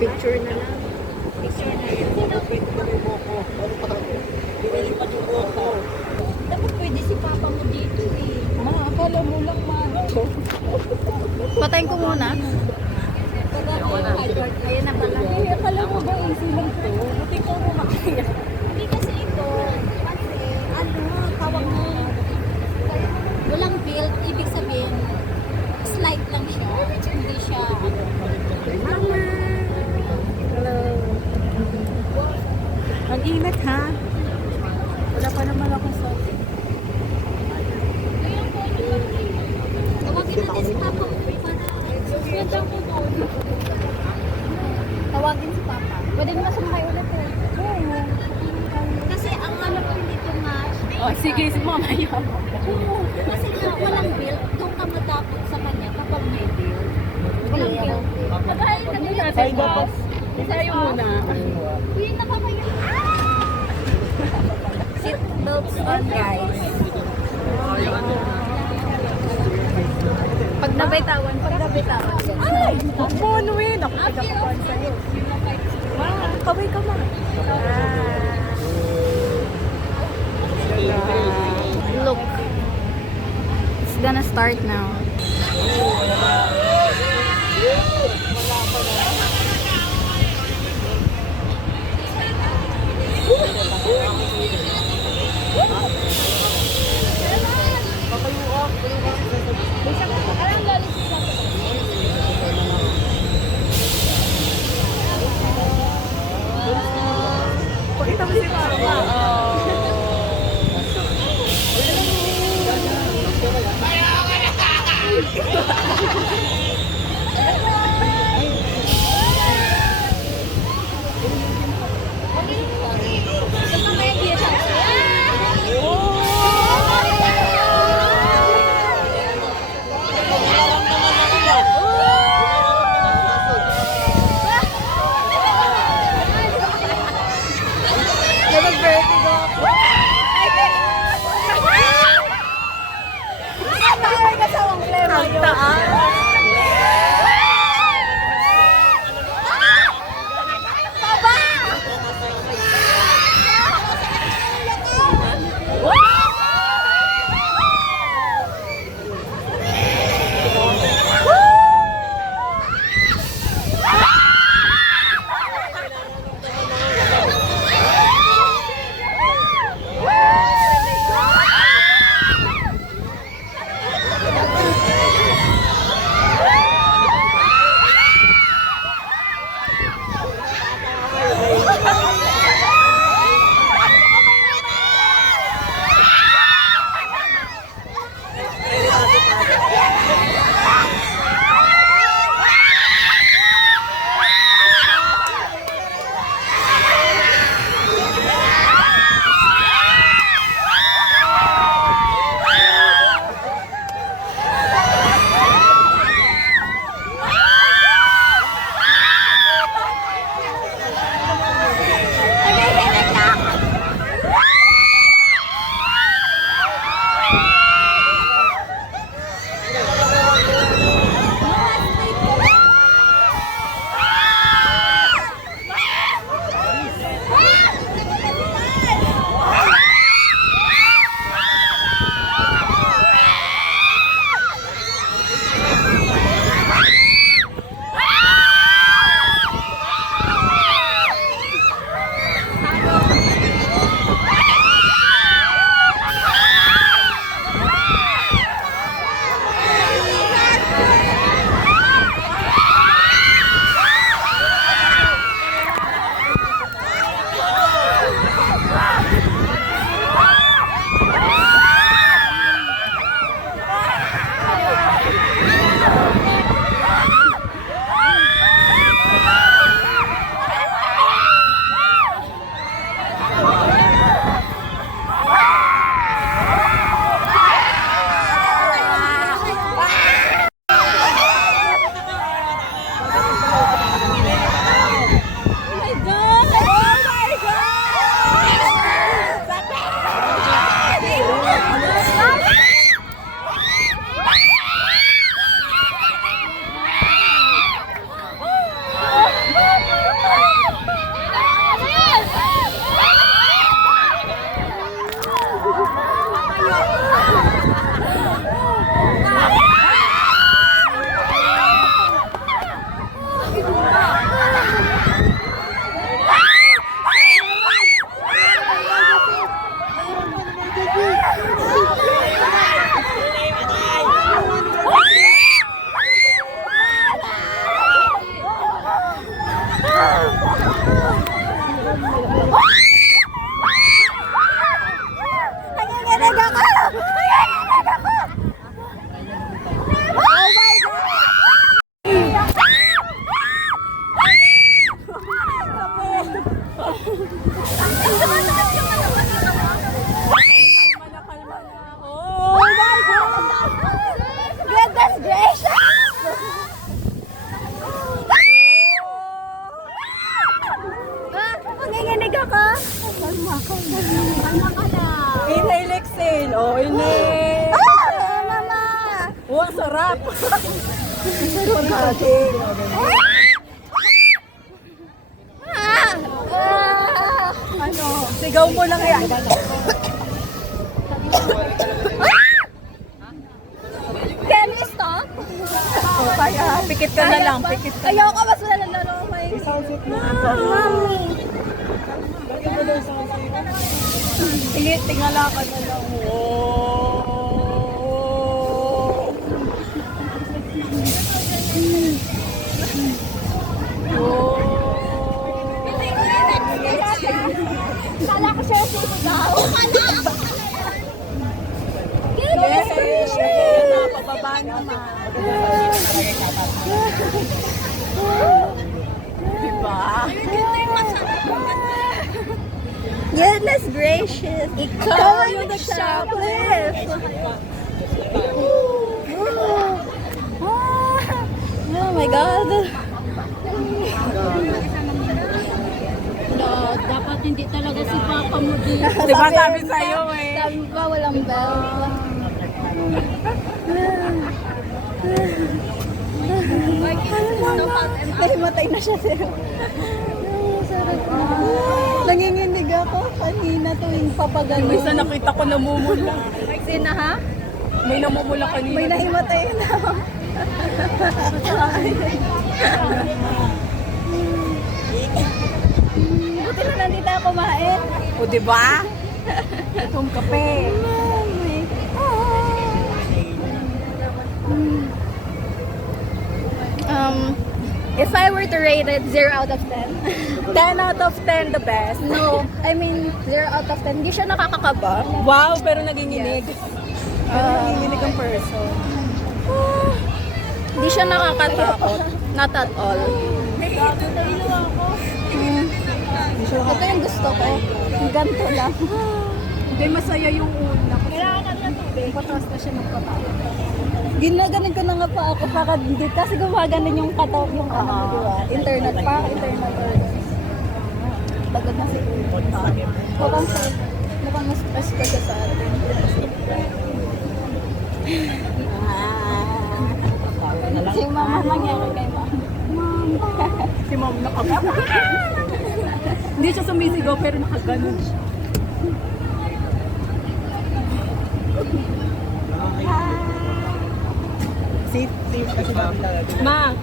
Picture na lang. Picture na yun. Dapat pwede si Papa mo dito eh. Ma, akala mo lang mano. Patayin ko muna. Ayun na pala. Hindi, akala mo ba easy lang to? Buti ko kumakaya. Hindi kasi ito, ano, tawag mo, walang build, ibig sabihin, slight lang siya. Hindi siya, Mama! Hello. Ang init ha? Wala pa naman akong sote. tawagin natin si Papa mo. Tawagin si Papa. Pwede naman sumakay ulit eh. Kasi ang ano ko dito nga, Oh, sige, si mama yun. kasi nga walang build, doon ka matapos sa kanya kapag may build. Walang build. Patayin na din natin, boss. Tayo muna. Uy, nakakayo. Seat belts on, guys. Pag nabitawan. Ay! Huwag mo ano eh. Naku, pagkakuan sa'yo. Ma, kaway ka ma. Look. It's gonna start now. Pakita mo si mama. Ano? Sigaw mo lang yan. Can we stop? Kaya, pikit ka na lang. Pikit ka. Ayaw ko, mas wala lalo ko may... Mami! Sige, tingala ka na lang. Oh. Kala ko siya yung susugaw. Kala ako. Yes! Napababa naman. Diba? Goodness gracious. Ikaw yung nag-shoplift. Oh my God. Dapat hindi talaga si Papa mo dito. Diba sabi sa'yo eh? Sabi ba walang belt? Nahimatay na siya sir. Nanginginig ako kanina tuwing papagano. Minsan nakita ko namumula. Sina ha? May namumula kanina. May nahimatay na. Buti na nandito ako kumain. O diba? Itong kape. If I were to rate it 0 out of 10. 10 out of 10 the best. No, I mean 0 out of 10. Hindi siya nakakakaba. Wow, pero naginginig. Pero naginginig ang person. Hindi siya nakakatakot. Not at all. Ito yung gusto ko. Yung ganito lang. Hindi, masaya yung una. Kailangan natin ng tubig. Pataas na siya ng pataas. Ginaganon ko na nga pa ako pakadit kasi gumaganon yung kataw yung ano, di ba? Internet pa, internet organ. Pagod na siguro. Mukhang mas stress pa siya sa atin. Si mama nangyari kay mama. Si mom nakagano. Hindi siya sumisigaw pero nakaganon siya. Safe kasi Ma!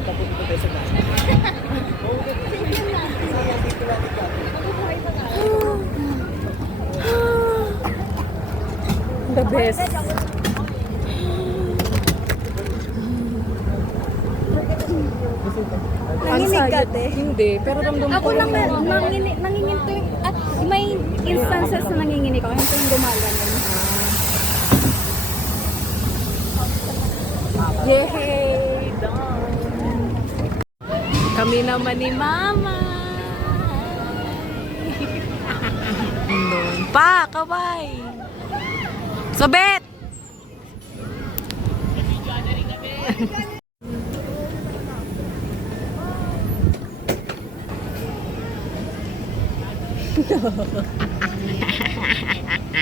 The best. Nanginig ka, te? Hindi, pero ramdam Ako lang nanginginig to yung, at may instances na nanginginig ako. Yung yung gumaganon. Yay! Kami naman ni Mama. Doon pa, kabay. Sabet!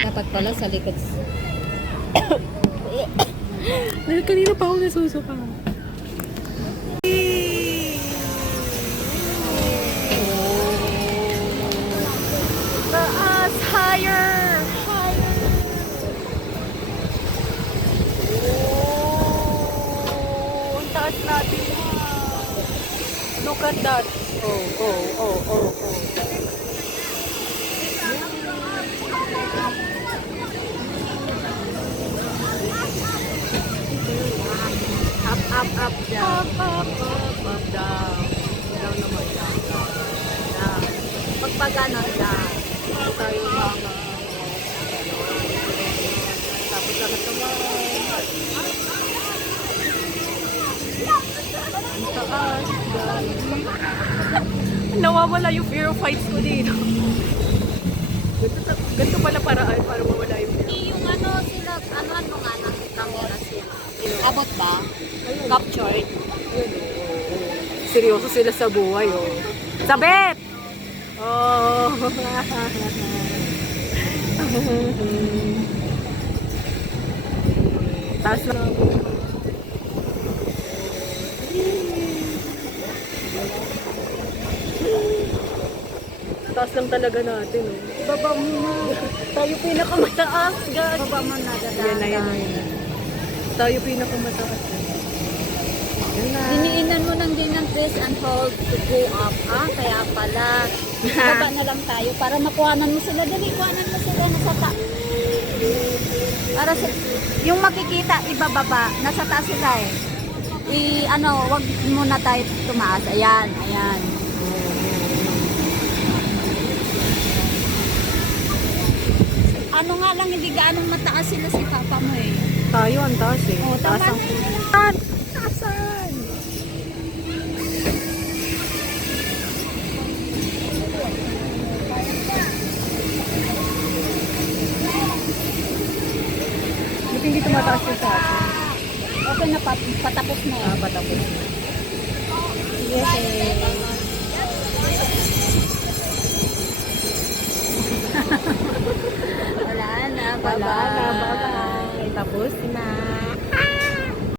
Dapat pala sa likod. Dahil kanina pa ako nasusuka. Taas! Higher! Higher! Oh! Ang taas natin. Look at that. Oh. Up, down. Up, down. Down naman, down. Pagpaganon lang. Tayo mga tapos lahat naman. Ang taas, down. Nawawala yung fear of heights ko dito. Ganito pala paraan para mawala yung fear. Yung ano sila, ano mo nga ng camera sila. Abot ba? Captured. Seryoso sila sa buhay, oh. Sabet! Oh. Taas na. Taas lang talaga natin, oh. Baba mo na. Tayo pinakamataas, guys. Baba mo na, Yan na, yan na, yan na. Tayo pinakamataas. Yan na. Diniinan mo ng din ng press and hold to go up. Kaya pala. Baba na lang tayo para makuhanan mo sila. Dali, kuhanan mo sila. Nasa para sa, yung makikita, ibababa. Nasa taas sila eh. Wag muna tayo tumaas. Ayan, ayan. Ano nga lang, hindi gaanong mataas sila si papa mo eh. Tayo, ang taas eh. Oh, taas tama. ang... Taasan! Ba't hindi tumataas yung sa atin? Okay na, patapos na eh. Patapos. Sige,